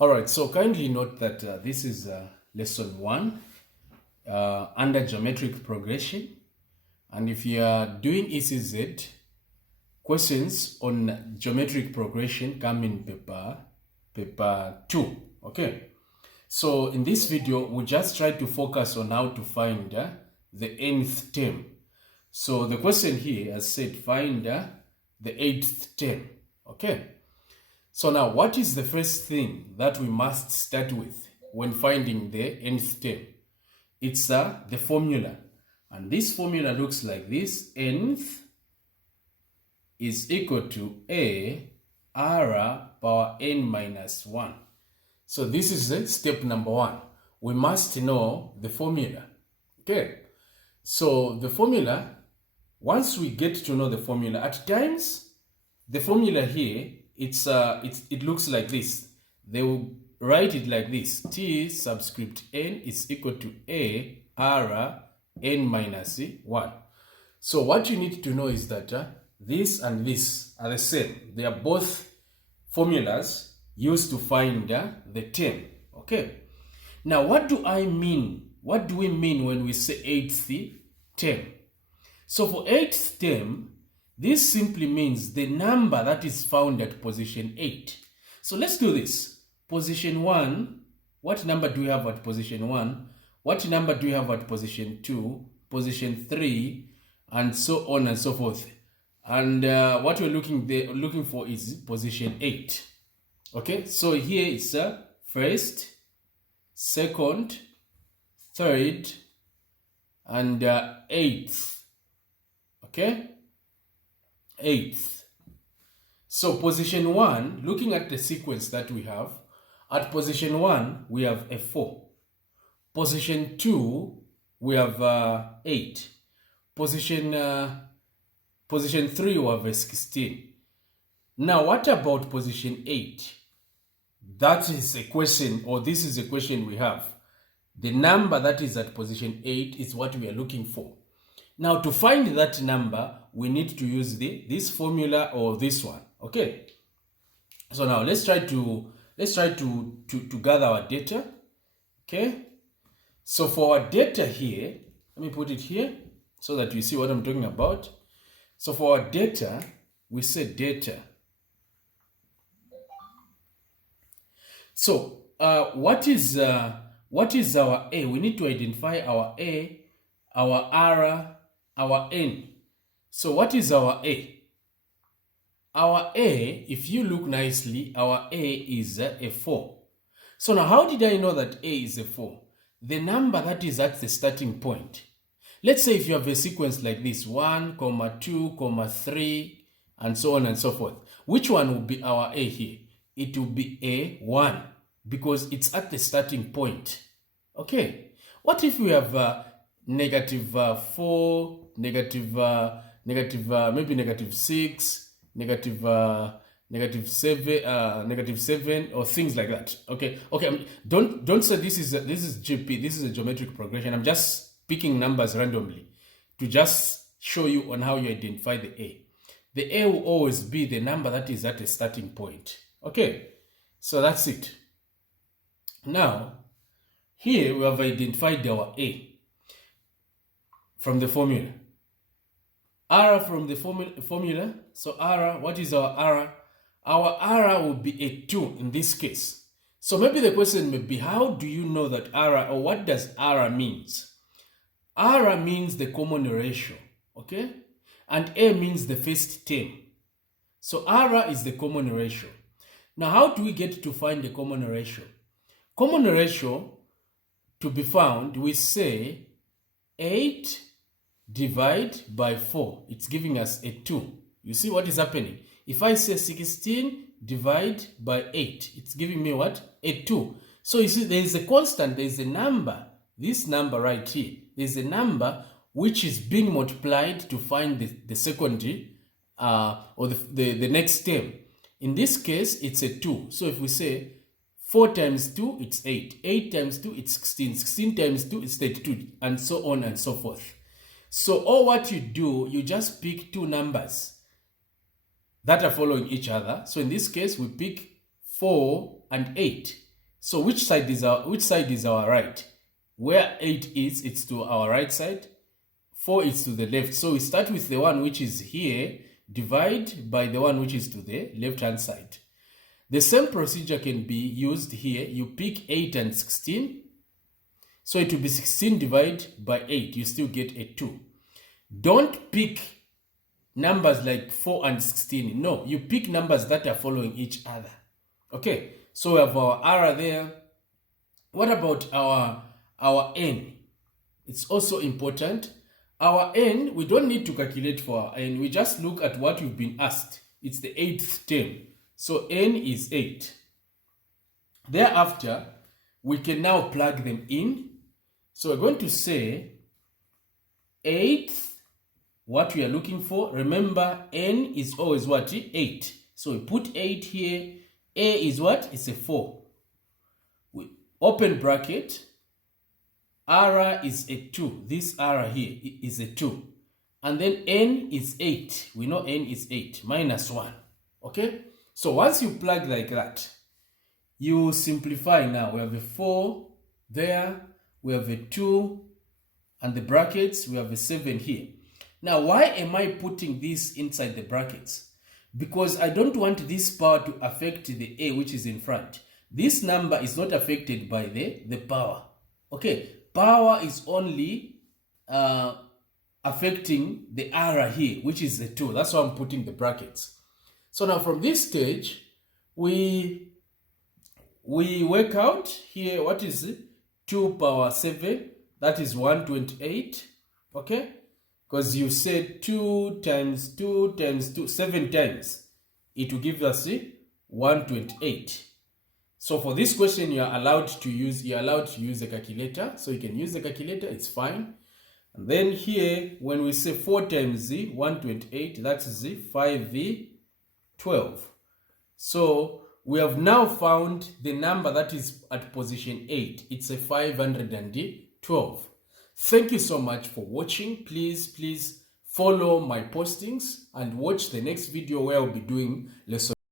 All right, so kindly note that this is lesson 1 under geometric progression. And if you are doing ECZ, questions on geometric progression come in paper 2. Okay, so in this video, we just try to focus on how to find the nth term. So the question here has said find the 8th term. Okay. So now, what is the first thing that we must start with when finding the nth term? It's the formula. And this formula looks like this. Nth is equal to a r power n minus 1. So this is step number 1. We must know the formula. Okay. So the formula, once we get to know the formula, at times, the formula here, it looks like this. They will write it like this. T subscript n is equal to a r n minus 1. So what you need to know is that this and this are the same. They are both formulas used to find the term. Okay. Now what do I mean? What do we mean when we say 8th term? So for 8th term, this simply means the number that is found at position 8. So let's do this. Position 1, what number do we have at position 1? What number do we have at position 2? Position 3, and so on and so forth. And what we're looking for is position 8. Okay, so here it's first, second, third, and 8th. Okay? 8th. So position 1, looking at the sequence that we have, at position 1 we have a 4. Position 2 we have 8. Position 3 we have a 16. Now what about position 8? That is a question, or this is a question we have. The number that is at position 8 is what we are looking for. Now to find that number, we need to use this formula or this one. Okay. So now let's try to gather our data. Okay. So for our data here, let me put it here so that you see what I'm talking about. So for our data, we say data. So what is our A? We need to identify our A, our R, our N. So what is our A? Our A, if you look nicely, our A is a 4. So now how did I know that A is a 4? The number that is at the starting point. Let's say if you have a sequence like this, 1, 2, 3, and so on and so forth. Which one will be our A here? It will be A1 because it's at the starting point. Okay. What if we have negative 4, maybe negative 6, negative 7, or things like that. Okay. Don't say this is GP. This is a geometric progression. I'm just picking numbers randomly to just show you on how you identify the A. The A will always be the number that is at a starting point. Okay. So that's it. Now, here we have identified our A from the formula. R from the formula. So R, what is our R? Our R will be a 2 in this case. So maybe the question may be, how do you know that R, or what does R means? R means the common ratio, okay? And A means the first term. So R is the common ratio. Now how do we get to find the common ratio? Common ratio to be found, we say 8 divide by 4. It's giving us a 2. You see what is happening? If I say 16 divide by 8, it's giving me what? A 2. So you see there is a constant, there is a number. This number right here, there is a number which is being multiplied to find the secondary or the next term. In this case, it's a 2. So if we say 4 times 2, it's 8. 8 times 2, it's 16. 16 times 2, it's 32, and so on and so forth. So all what you do, you just pick two numbers that are following each other. So in this case, we pick 4 and 8. So which side is our right? Where 8 is, it's to our right side. 4 is to the left. So we start with the one which is here, divide by the one which is to the left-hand side. The same procedure can be used here. You pick 8 and 16. So it will be 16 divided by 8. You still get a 2. Don't pick numbers like 4 and 16. No, you pick numbers that are following each other. Okay, so we have our R there. What about our N? It's also important. Our N, we don't need to calculate for our N. We just look at what we've been asked. It's the 8th term. So N is 8. Thereafter, we can now plug them in. So we're going to say 8th, what we are looking for. Remember, N is always what? 8. So we put 8 here. A is what? It's a 4. We open bracket. R is a 2. This R here is a 2. And then N is 8. We know N is 8 minus 1. Okay? So once you plug like that, you simplify now. We have a 4 there. We have a 2. And the brackets, we have a 7 here. Now, why am I putting this inside the brackets? Because I don't want this power to affect the A which is in front. This number is not affected by the power. Okay? Power is only affecting the R here, which is the 2. That's why I'm putting the brackets. So now from this stage, we work out here, what is it? 2 power 7, that is 128, okay? Because you said 2 times 2 times 2, 7 times. It will give us 128. So for this question, you're allowed to use a calculator. So you can use the calculator, it's fine. And then here, when we say 4 times 128, that's 5v12. So we have now found the number that is at position 8. It's a 512. Thank you so much for watching. Please follow my postings and watch the next video where I'll be doing lesson